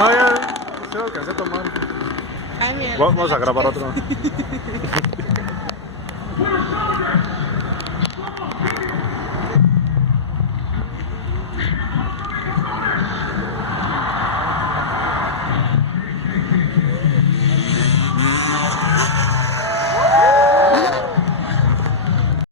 No, ya, se lo alcancé a tomar. Ay, mira. Vamos a grabar otro.